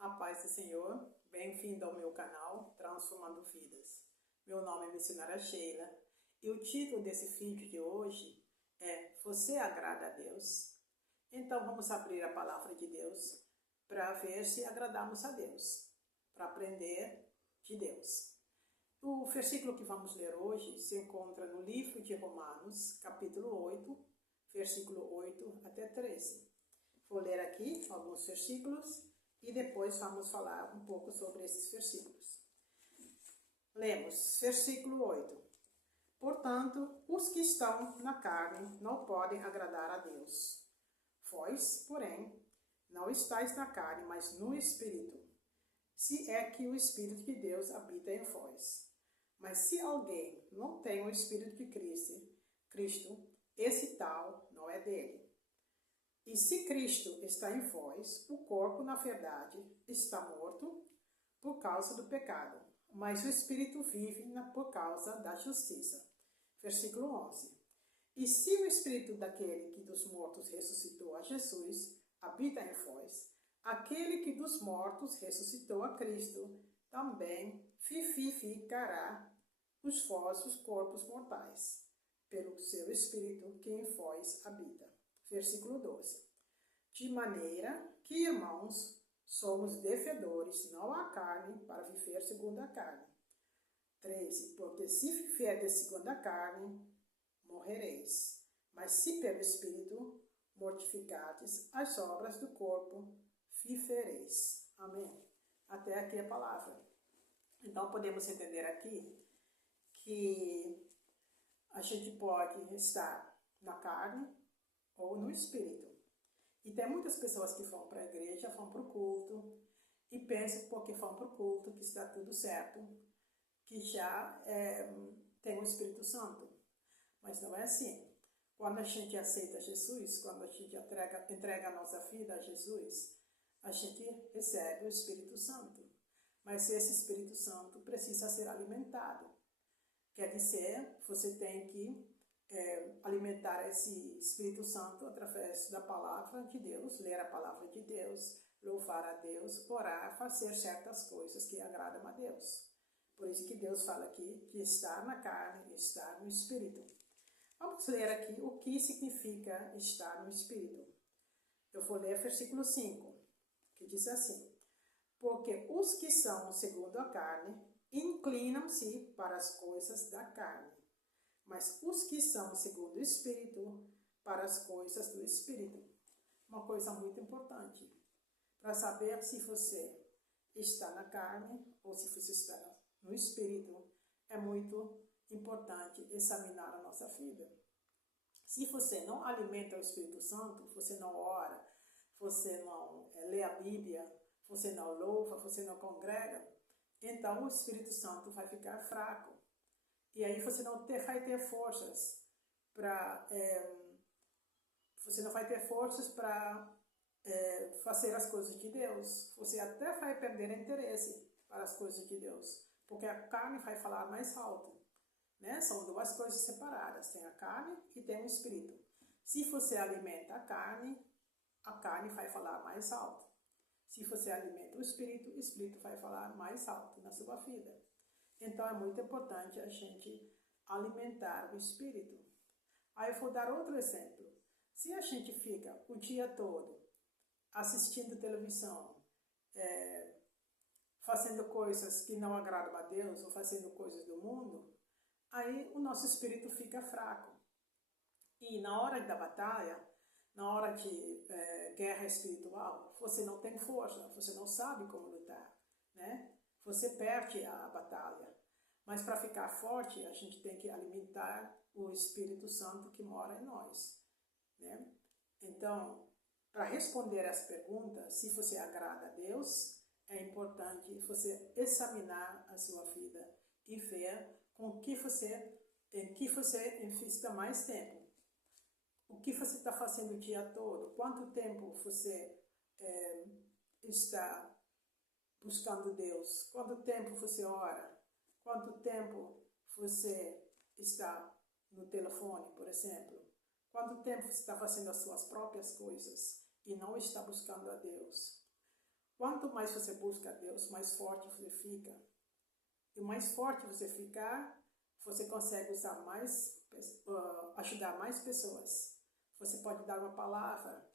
A paz do Senhor, bem-vindo ao meu canal Transformando Vidas. Meu nome é Missionária Sheila e o título desse vídeo de hoje é Você agrada a Deus? Então vamos abrir a palavra de Deus para ver se agradamos a Deus, para aprender de Deus. O versículo que vamos ler hoje se encontra no livro de Romanos, capítulo 8, versículo 8 até 13. Vou ler aqui alguns versículos e depois vamos falar um pouco sobre esses versículos. Lemos, versículo 8. Portanto, os que estão na carne não podem agradar a Deus. Vós, porém, não estáis na carne, mas no Espírito, se é que o Espírito de Deus habita em vós. Mas se alguém não tem o Espírito de Cristo, esse tal não é dele. E se Cristo está em vós, o corpo, na verdade, está morto por causa do pecado, mas o Espírito vive por causa da justiça. Versículo 11. E se o Espírito daquele que dos mortos ressuscitou a Jesus habita em vós, aquele que dos mortos ressuscitou a Cristo também vivificará os vossos corpos mortais, pelo seu Espírito que em vós habita. Versículo 12. De maneira que, irmãos, somos devedores, não à carne, para viver segundo a carne. 13. Porque se viverdes segundo a carne, morrereis. Mas se pelo Espírito mortificardes as obras do corpo, vivereis. Amém. Até aqui a palavra. Então podemos entender aqui que a gente pode estar na carne ou no Espírito. E tem muitas pessoas que vão para a igreja, vão para o culto, e pensam porque vão para o culto que está tudo certo, que já tem o Espírito Santo. Mas não é assim. Quando a gente aceita Jesus, quando a gente entrega a nossa vida a Jesus, a gente recebe o Espírito Santo. Mas esse Espírito Santo precisa ser alimentado. Quer dizer, você tem que alimentar esse Espírito Santo através da palavra de Deus, ler a palavra de Deus, louvar a Deus, orar, fazer certas coisas que agradam a Deus. Por isso que Deus fala aqui que estar na carne e estar no Espírito. Vamos ler aqui o que significa estar no Espírito. Eu vou ler versículo 5, que diz assim: porque os que são segundo a carne inclinam-se para as coisas da carne, mas os que são segundo o Espírito, para as coisas do Espírito. Uma coisa muito importante, para saber se você está na carne ou se você está no Espírito, é muito importante examinar a nossa vida. Se você não alimenta o Espírito Santo, você não ora, você não lê a Bíblia, você não louva, você não congrega, então o Espírito Santo vai ficar fraco. E aí você não vai ter forças para fazer as coisas de Deus. Você até vai perder interesse para as coisas de Deus, porque a carne vai falar mais alto, né? São duas coisas separadas, tem a carne e tem o Espírito. Se você alimenta a carne vai falar mais alto. Se você alimenta o Espírito vai falar mais alto na sua vida. Então é muito importante a gente alimentar o Espírito. Aí eu vou dar outro exemplo. Se a gente fica o dia todo assistindo televisão, fazendo coisas que não agradam a Deus ou fazendo coisas do mundo, aí o nosso espírito fica fraco. E na hora da batalha, na hora de guerra espiritual, você não tem força, você não sabe como lutar, né? Você perde a batalha. Mas para ficar forte, a gente tem que alimentar o Espírito Santo que mora em nós, né? Então, para responder essa pergunta, se você agrada a Deus, é importante você examinar a sua vida e ver em que você invista mais tempo. O que você está fazendo o dia todo? Quanto tempo você está buscando Deus? Quanto tempo você ora? Quanto tempo você está no telefone, por exemplo? Quanto tempo você está fazendo as suas próprias coisas e não está buscando a Deus? Quanto mais você busca a Deus, mais forte você fica. E mais forte você ficar, você consegue usar mais, ajudar mais pessoas. Você pode dar uma palavra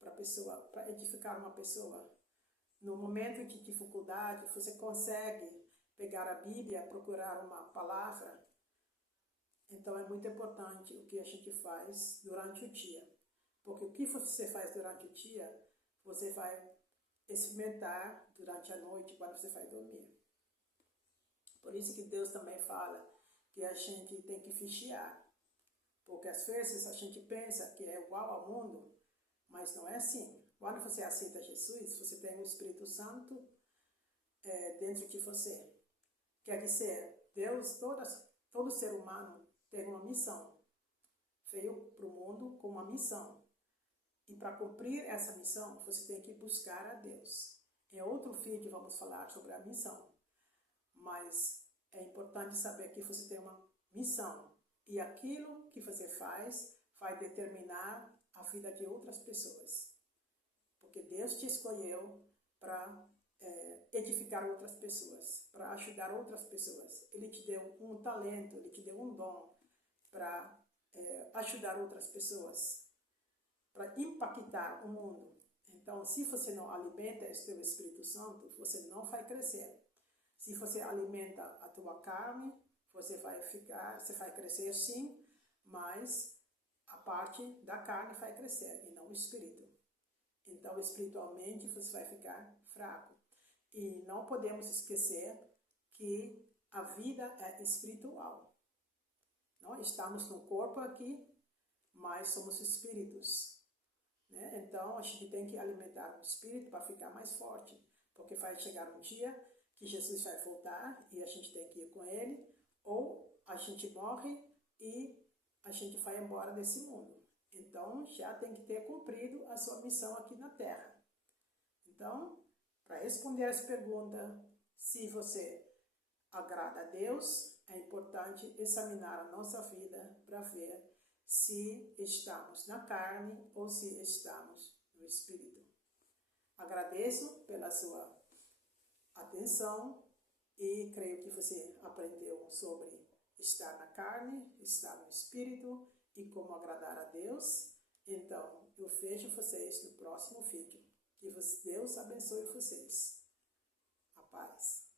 para a pessoa, para edificar uma pessoa. No momento de dificuldade, você consegue pegar a Bíblia, procurar uma palavra. Então é muito importante o que a gente faz durante o dia. Porque o que você faz durante o dia, você vai experimentar durante a noite, quando você vai dormir. Por isso que Deus também fala que a gente tem que vigiar. Porque às vezes a gente pensa que é igual ao mundo, mas não é assim. Quando você aceita Jesus, você tem o Espírito Santo dentro de você. Quer dizer, Deus, todo ser humano tem uma missão. Veio para o mundo com uma missão. E para cumprir essa missão, você tem que buscar a Deus. Em outro vídeo vamos falar sobre a missão. Mas é importante saber que você tem uma missão. E aquilo que você faz vai determinar a vida de outras pessoas. Porque Deus te escolheu para edificar outras pessoas, para ajudar outras pessoas. Ele te deu um talento, Ele te deu um dom para ajudar outras pessoas, para impactar o mundo. Então, se você não alimenta esse teu Espírito Santo, você não vai crescer. Se você alimenta a tua carne, você vai crescer sim, mas a parte da carne vai crescer e não o Espírito. Então, espiritualmente, você vai ficar fraco. E não podemos esquecer que a vida é espiritual. Nós estamos no corpo aqui, mas somos espíritos. Né? Então, a gente tem que alimentar o espírito para ficar mais forte. Porque vai chegar um dia que Jesus vai voltar e a gente tem que ir com ele, ou a gente morre e a gente vai embora desse mundo. Então, já tem que ter cumprido a sua missão aqui na Terra. Então, para responder essa pergunta, se você agrada a Deus, é importante examinar a nossa vida para ver se estamos na carne ou se estamos no Espírito. Agradeço pela sua atenção e creio que você aprendeu sobre estar na carne, estar no Espírito e como agradar a Deus. Então, eu vejo vocês no próximo vídeo. Que Deus abençoe vocês. A paz.